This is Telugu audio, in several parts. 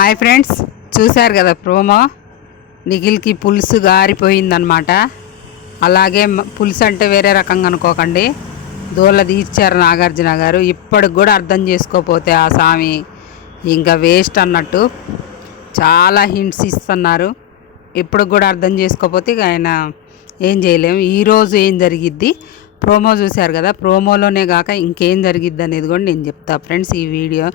హాయ్ ఫ్రెండ్స్, చూశారు కదా ప్రోమో. నిఖిల్కి పులుసు గారిపోయిందనమాట. అలాగే పులుసు అంటే వేరే రకంగా అనుకోకండి, దోళ్ళ తీర్చారు నాగార్జున గారు. ఇప్పటికి కూడా అర్థం చేసుకోపోతే ఆ స్వామి ఇంకా వేస్ట్ అన్నట్టు చాలా హింట్స్ ఇస్తున్నారు. ఇప్పుడు కూడా అర్థం చేసుకోపోతే ఆయన ఏం చేయలేము. ఈరోజు ఏం జరిగిద్ది ప్రోమో చూశారు కదా, ప్రోమోలోనే కాక ఇంకేం జరిగిద్ది అనేది కూడా నేను చెప్తా ఫ్రెండ్స్. ఈ వీడియో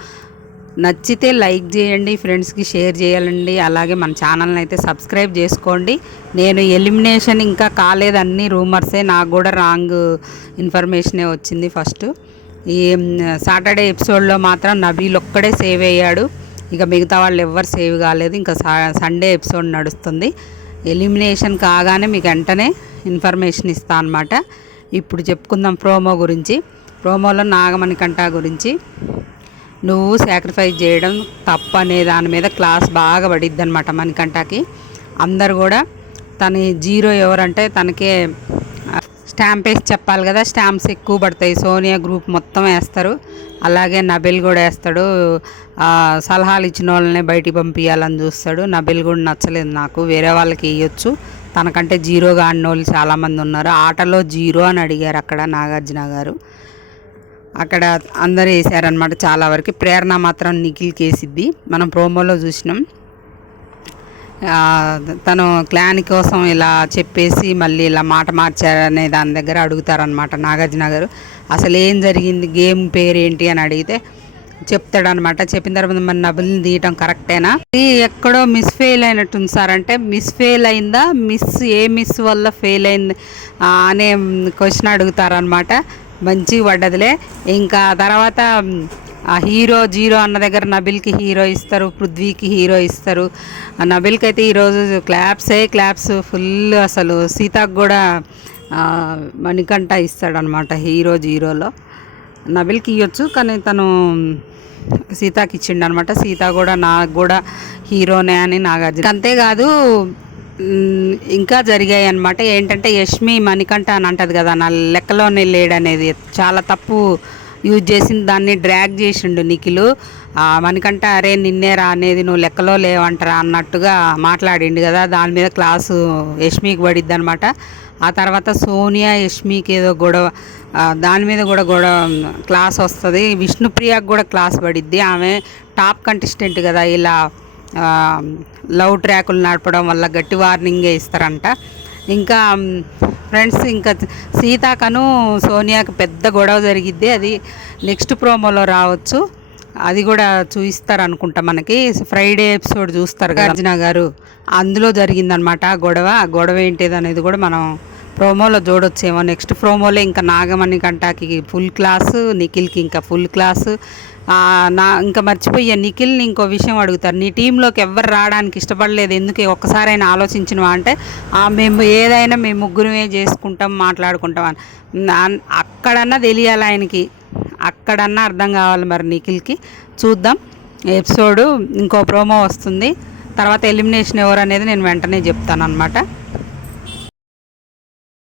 నచ్చితే లైక్ చేయండి, ఫ్రెండ్స్కి షేర్ చేయాలండి. అలాగే మన ఛానల్ని అయితే సబ్స్క్రైబ్ చేసుకోండి. నేను ఎలిమినేషన్ ఇంకా కాలేదు, అన్ని రూమర్సే, నాకు కూడా రాంగ్ ఇన్ఫర్మేషనే వచ్చింది. ఫస్ట్ ఈ సాటర్డే ఎపిసోడ్లో మాత్రం నబీల్ ఒక్కడే సేవ్ అయ్యాడు, ఇక మిగతా వాళ్ళు ఎవ్వరు సేవ్ కాలేదు. ఇంకా సండే ఎపిసోడ్ నడుస్తుంది. ఎలిమినేషన్ కాగానే మీకు వెంటనే ఇన్ఫర్మేషన్ ఇస్తా అనమాట. ఇప్పుడు చెప్పుకుందాం ప్రోమో గురించి. ప్రోమోలో నాగమణికంఠ గురించి, నువ్వు సాక్రిఫైస్ చేయడం తప్పు అనే దాని మీద క్లాస్ బాగా పడిద్ది అనమాట మణికంఠకి. అందరు కూడా తన జీరో ఎవరంటే తనకే స్టాంప్ వేసి చెప్పాలి కదా, స్టాంప్స్ ఎక్కువ పడతాయి. సోనియా గ్రూప్ మొత్తం వేస్తారు, అలాగే నబిల్ కూడా వేస్తాడు. సలహాలు ఇచ్చిన వాళ్ళనే బయటికి పంపించాలని చూస్తాడు. నబిల్ కూడా నచ్చలేదు నాకు, వేరే వాళ్ళకి ఇవ్వచ్చు, తనకంటే జీరోగా ఆడిన వాళ్ళు చాలామంది ఉన్నారు. ఆటలో జీరో అని అడిగారు అక్కడ నాగార్జున గారు. అక్కడ అందరూ వేసారనమాట చాలా వరకు. ప్రేరణ మాత్రం నిఖిల్కి వేసిద్ది, మనం ప్రోమోలో చూసినాం. తను క్లాన్ కోసం ఇలా చెప్పేసి మళ్ళీ ఇలా మాట మార్చారనే దాని దగ్గర అడుగుతారనమాట నాగార్జున గారు. అసలు ఏం జరిగింది, గేమ్ పేరు ఏంటి అని అడిగితే చెప్తాడనమాట. చెప్పిన తర్వాత మన నబిల్ని తీయటం కరెక్టేనా, ఎక్కడో మిస్ ఫెయిల్ అయినట్టుంది సార్ అంటే, మిస్ ఫెయిల్ అయిందా, ఏ మిస్ వల్ల ఫెయిల్ అయింది అనే క్వశ్చన్ అడుగుతారనమాట. మంచిగా పడ్డదిలే. ఇంకా తర్వాత హీరో జీరో అన్న దగ్గర నబిల్కి హీరో ఇస్తారు, పృథ్వీకి హీరో ఇస్తారు. నబిల్కి అయితే ఈరోజు క్లాప్స్ ఫుల్. అసలు సీతకు కూడా మణికంఠ ఇస్తాడనమాట హీరో జీరోలో. నబిల్కి ఇవ్వచ్చు కానీ తను సీతకి ఇచ్చిండు అనమాట. సీత కూడా నాకు కూడా హీరోనే అని నాగార్జున. అంతేకాదు ఇంకా జరిగాయి అన్నమాట. ఏంటంటే యష్మి మణికంఠ అని అంటది కదా, నా లెక్కలోనే లేడనేది చాలా తప్పు యూజ్ చేసింది, దాన్ని డ్రాగ్ చేసిండు నిఖిల్. మణికంఠ అరే నిన్నేరా అనేది, నువ్వు లెక్కలో లేవంటారా అన్నట్టుగా మాట్లాడిండు కదా, దాని మీద క్లాసు యష్మికి పడిద్ది అనమాట. ఆ తర్వాత సోనియా యష్మికి ఏదో గొడవ, దాని మీద కూడా క్లాస్ వస్తుంది. విష్ణుప్రియకు కూడా క్లాస్ పడిద్ది, ఆమె టాప్ కంటెస్టెంట్ కదా, ఇలా లవ్ ట్రాకులు నడపడం వల్ల గట్టి వార్నింగే ఇస్తారంట. ఇంకా ఫ్రెండ్స్, ఇంకా సీతాకను సోనియాకి పెద్ద గొడవ జరిగిద్ది, అది నెక్స్ట్ ప్రోమోలో రావచ్చు, అది కూడా చూపిస్తారు అనుకుంటా. మనకి ఫ్రైడే ఎపిసోడ్ చూస్తారు అర్జున గారు, అందులో జరిగిందనమాట ఆ గొడవ ఏంటిది అనేది కూడా మనం ప్రోమోలో చూడొచ్చేమో. నెక్స్ట్ ప్రోమోలో ఇంకా నాగమణికంఠకి ఫుల్ క్లాసు, నిఖిల్కి ఇంకా ఫుల్ క్లాసు. ఇంకా మర్చిపోయా, నిఖిల్ని ఇంకో విషయం అడుగుతారు, నీ టీంలోకి ఎవ్వరు రావడానికి ఇష్టపడలేదు, ఎందుకే ఒక్కసారైనా ఆలోచించినవా అంటే, మేము ఏదైనా మేము ముగ్గురమే చేసుకుంటాం మాట్లాడుకుంటాం అని అక్కడన్నా తెలియాలి ఆయనకి, అక్కడన్నా అర్థం కావాలి మరి నిఖిల్కి. చూద్దాం ఎపిసోడు. ఇంకో ప్రోమో వస్తుంది, తర్వాత ఎలిమినేషన్ ఎవరు అనేది నేను వెంటనే చెప్తాను అనమాట.